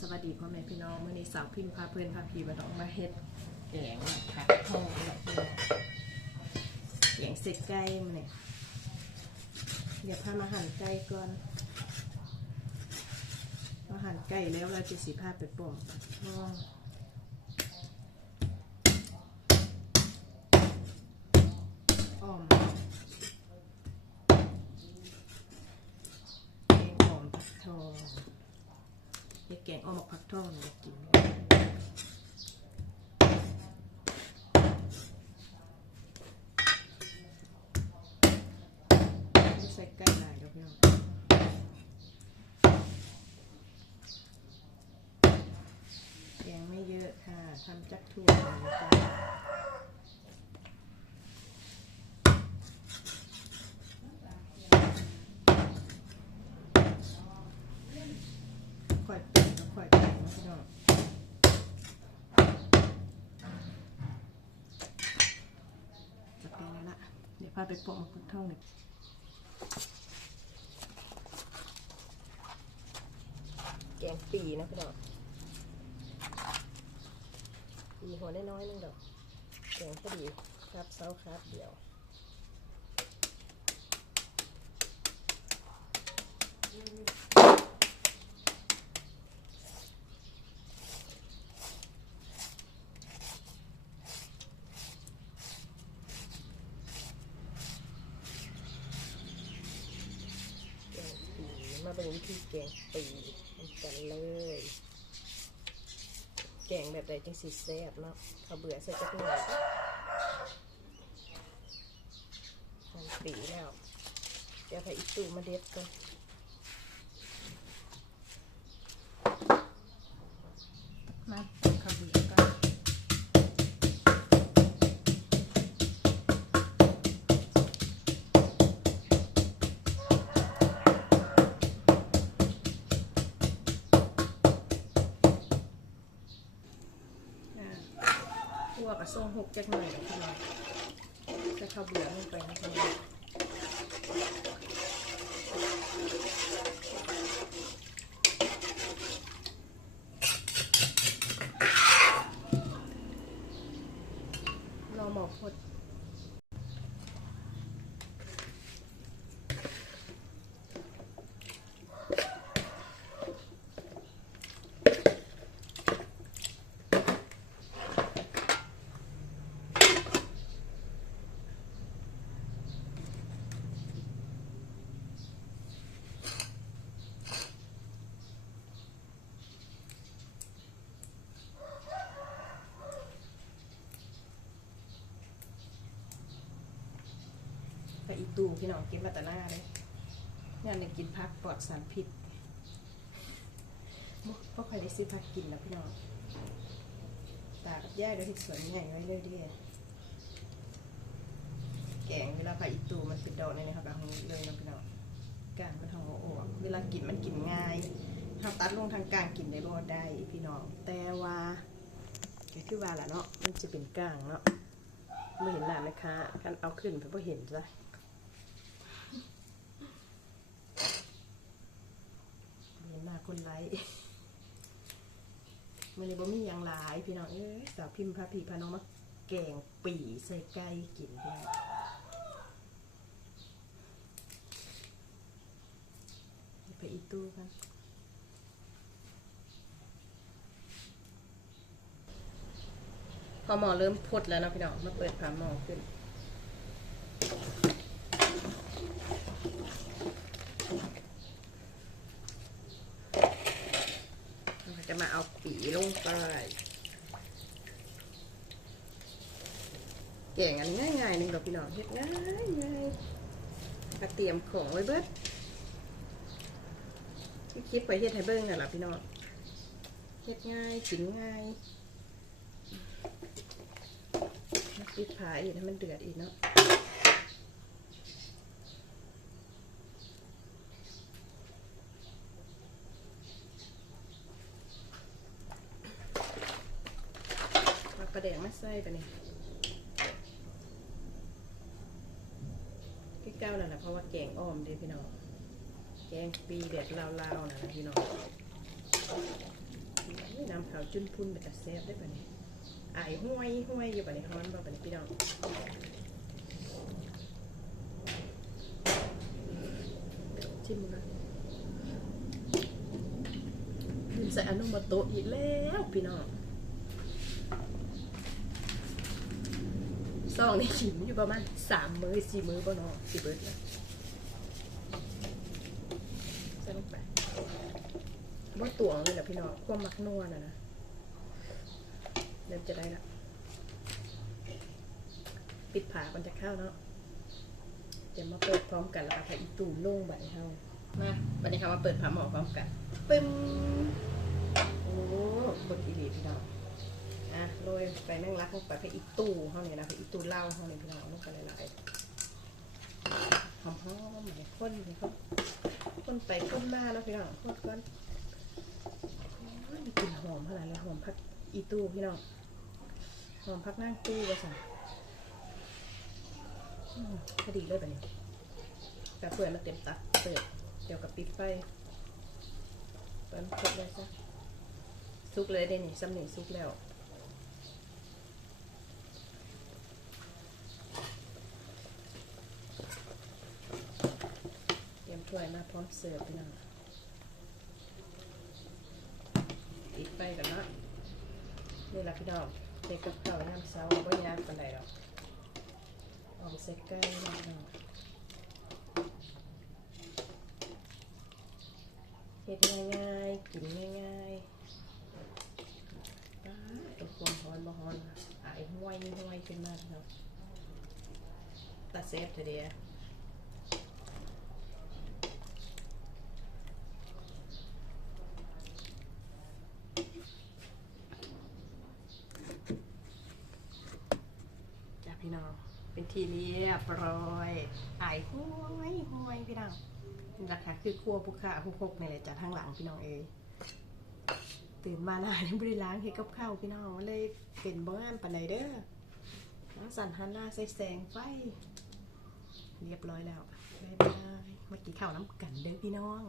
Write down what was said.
สวัสดีพ่อแม่พี่น้องมื้อนี้สาวพิมพ์พาเพื่อนพาพี่มาต้องมาเฮ็ดแกงผักทองแบบนี้แกงเสกไก่มาเนี่ยเดี๋ยวพามาหั่นไก่ก่อนมาหั่นไก่แล้วเราจะสีผ้าไปป่อมผักทองอ้อมแกงอ่อมผักทอง เฮ็ดแกงอ่อมหมกผักทองเนี่ยกินไม่ใส่ไก่หลายดอกพี่น้องแกงไม่เยอะค่ะทำจักถั่วนะจ๊ะค่อยเป็ นแล้วค่อยไปนะพี่น้องจะเป็นแล้วล่ะ เดี๋ยวพาไปปอกหมกผักทองเลยแกงปีนะพี่น้องปีหัวน้อยๆนึงดอกแกงพอดีครับเซาครับเดี๋ยว แกงปีมา เป็นวิธีแกงปีกันเลย แกงแบบใดจังสีแซ่บเนาะข้าเบื่อใส่จักหน่อยมันปีแล้วเดี๋ยวไปอีกตู้มาเด็ดกัน จักหน่อยเดี๋ยวพี่น้องจะข้าวเบื่อลงไปนะพี่น้องรอหมอพด ตูพี่น้องกินมาต่หน้าเลยงานเนี่กินพักปลอดสารพิษบ่ก็ใครได้ซื้อพักกินแล้วพี่น้อง ตากับย่ายโดยที่สวนใหญ่ไว้เลยเดิแกงเวลาไปอีตูมันเป็นดอกในนี้ครับเอาเลยนะพี่น้องกางมันทองโอ้เวลากินมันกินง่ายถ้าตัดลงทางกลางกินได้รอดได้พี่น้อง แต่ว่าก็คือว่าล่ะเนาะ มันจะเป็นกลางเนาะไม่เห็นหน้านะคะกันเอาขึ้นเพื่อเห็นจ้ะเห็นหน้า คนไลค์มันเลยบ่มีอย่างหลายพี่น้องเอ้ยสาวพิมพ์พาพี่พาน้องมาแกงปีใส่ไก่กินพี่น้องไปอีตู้กันพอหมอเริ่มพดแล้วนะพี่น้องมาเปิดฝาหมอขึ้น เราจะ มาเอาปีลงไปแกงอันง่ายๆหนึ่งดอกพี่น้องเฮ็ดง่ายง่ายกระเตรียมของไว้เบิดที่คิดไปเฮ็ดให้เบิ้งน่ะล่ะพี่น้องเฮ็ดง่ายกินง่ายปิดผาอีกให้มันเดือดอีกเนาะ มาประเดี๋ยวมาใส่ไปนี่พี่เก้านั่นแหละเพราะว่าแกงอ้อมเด้พี่น้อง แกงปีแบบลาวๆน่ะพี่น้อง น้ำขาวจุนพุ่นเป็นตะแซ่บได้ปะเนี่ยอห้วยห้วยอยู่ปะเนี่ยฮ้อนบ่ปะเนี่ยพี่น้องชิมนะลืมใส่อันนมบะโตอีกแล้วพี่น้อง ซองนี่ขิมอยู่ประมาณสามมื้อสี่มื้อป่ะเนาะสี่เบิร์ดนะใส่ลงไปว่าตวงเลยแหละพี่น้องความมักนัวนะนะเริ่มจะได้ละปิดผาก่อนจะเข้าเนาะเดี๋ยวมาเปิดพร้อมกันแล้วก็ใส่อีตูมโล่งใบเฮามาวันนี้ค่ะมาเปิดผาหมอพร้อมกันปึ้มโอ้คนอีหลีพี่น้อง อะโรยไปแม่งรักลงไปไปอีตู้เฮาเนี่ยนะไปอีตู้เหล้าเฮาเนี่ยพี่น้องลงไปหลายๆหอมๆเลยคนเลยครับคนไปคนมาแล้วพี่น้องคนก่อนมีกลิ่นหอมขนาดเลยหอมพักอีตู้พี่น้องหอมพักนั่งตู้ก็สั่งอืมพอดีเลยแบบนี้แต่เปื่อยมาเต็มตักเปิดเดี๋ยวกับปิดไฟเปิดเปิดเลยซะซุกเลยเดนี่ซ้ำหนึ่งซุกแล้ว เตรียม ถ้วยมาพร้อมเสิร์ฟพี่น้องปิดไฟกันเนาะนี่ละพี่น้องเด็กกับข้าน้ำเซาบ่ยากปานใดหรอกออกใส่ไก่เนาะพี่น้องเฮ็ดง่ายๆกินง่ายๆป้าตัวความร้อนบ่ร้อนนะอายห้วยนี่ห้วยขึ้นมาพี่น้องตาเซฟเถอะเดียจ้าพี่น้อง เป็นทีเรียบร้อยอายห้วยห้วยพี่น้องนี่แหละค่ะคือครัวผู้ค้าผู้พกเนี่ยจากทางหลังพี่น้องเองตื่นมาแล้วยังไม่ได้ล้างเฮ็ดกับข้าวพี่น้องเลยเป็นบ้านปานใดเด้อล้างสันฮันหน้าใส่แสงไฟ เรียบร้อยแล้วบ๊ายบายมากินข้าวน้ำกันเด้อพี่น้อง